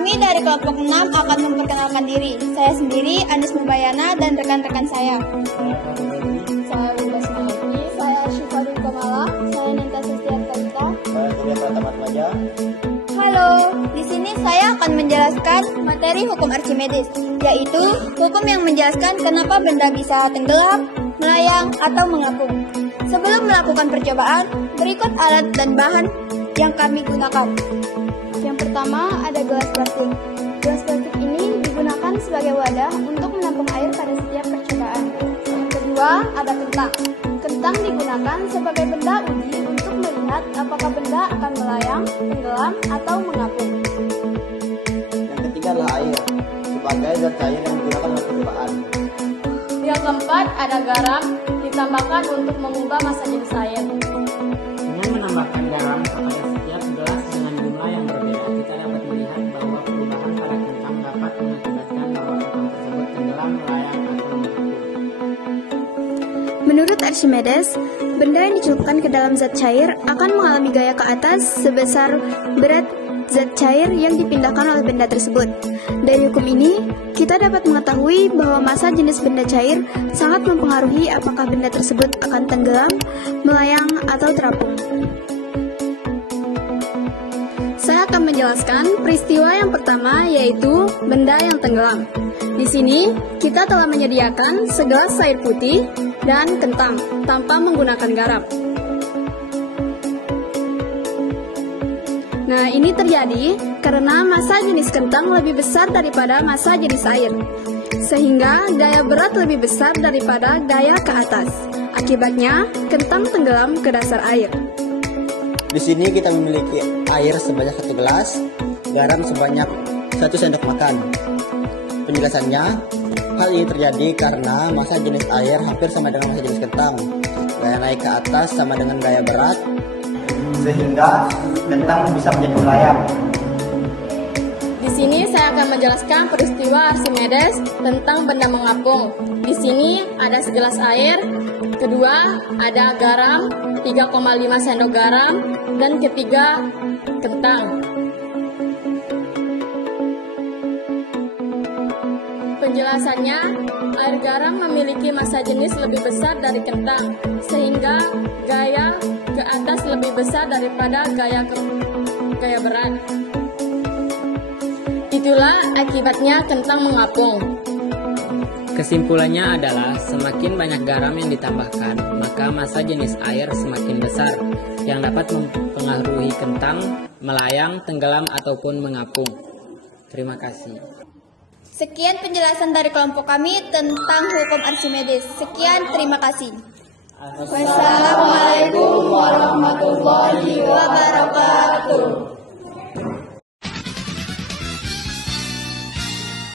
Kami dari kelompok 6 akan memperkenalkan diri. Saya sendiri, Anis Mubayana, dan rekan-rekan saya. Saya Bunda Semangatni, saya Syifatul Kamala, saya Nenta Sestiar Kalita. Saya Surya Pratama Atmaja. Halo, di sini saya akan menjelaskan materi hukum Archimedes, yaitu hukum yang menjelaskan kenapa benda bisa tenggelam, melayang, atau mengapung. Sebelum melakukan percobaan, berikut alat dan bahan yang kami gunakan. Yang pertama ada gelas plastik. Gelas plastik ini digunakan sebagai wadah untuk menampung air pada setiap percobaan. Yang kedua ada kentang. Kentang digunakan sebagai benda uji untuk melihat apakah benda akan melayang, tenggelam, atau mengapung. Yang ketiga adalah air, sebagai zat cair yang digunakan dalam percobaan. Yang keempat ada garam, ditambahkan untuk mengubah massa jenis air. Dengan menambahkan garam kepada setiap gelas dengan jumlah yang berbeda, kita dapat melihat bahwa perubahan pada kentang dapat mengakibatkan bahwa kentang tersebut tenggelam, melayang, atau mengapung. Menurut Archimedes, benda yang dicelupkan ke dalam zat cair akan mengalami gaya ke atas sebesar berat zat cair yang dipindahkan oleh benda tersebut. Dari hukum ini, kita dapat mengetahui bahwa massa jenis benda cair sangat mempengaruhi apakah benda tersebut akan tenggelam, melayang, atau terapung. Saya akan menjelaskan peristiwa yang pertama, yaitu benda yang tenggelam. Di sini, kita telah menyediakan segelas air putih dan kentang tanpa menggunakan garam. Nah, ini terjadi karena massa jenis kentang lebih besar daripada massa jenis air, sehingga gaya berat lebih besar daripada gaya ke atas. Akibatnya, kentang tenggelam ke dasar air. Di sini kita memiliki air sebanyak 1 gelas, garam sebanyak 1 sendok makan. Penjelasannya, hal ini terjadi karena massa jenis air hampir sama dengan massa jenis kentang. Gaya naik ke atas sama dengan gaya berat, sehingga kentang bisa menjadi melayang. Di sini saya akan menjelaskan peristiwa Archimedes tentang benda mengapung. Di sini ada segelas air, kedua ada garam, 3,5 sendok garam, dan ketiga kentang. Penjelasannya, air garam memiliki massa jenis lebih besar dari kentang, sehingga gaya ke atas lebih besar daripada gaya berat. Itulah akibatnya kentang mengapung. Kesimpulannya adalah semakin banyak garam yang ditambahkan, maka massa jenis air semakin besar, yang dapat mempengaruhi kentang, melayang, tenggelam, ataupun mengapung. Terima kasih. Sekian penjelasan dari kelompok kami tentang hukum Archimedes. Sekian, terima kasih. Wassalamualaikum warahmatullahi wabarakatuh.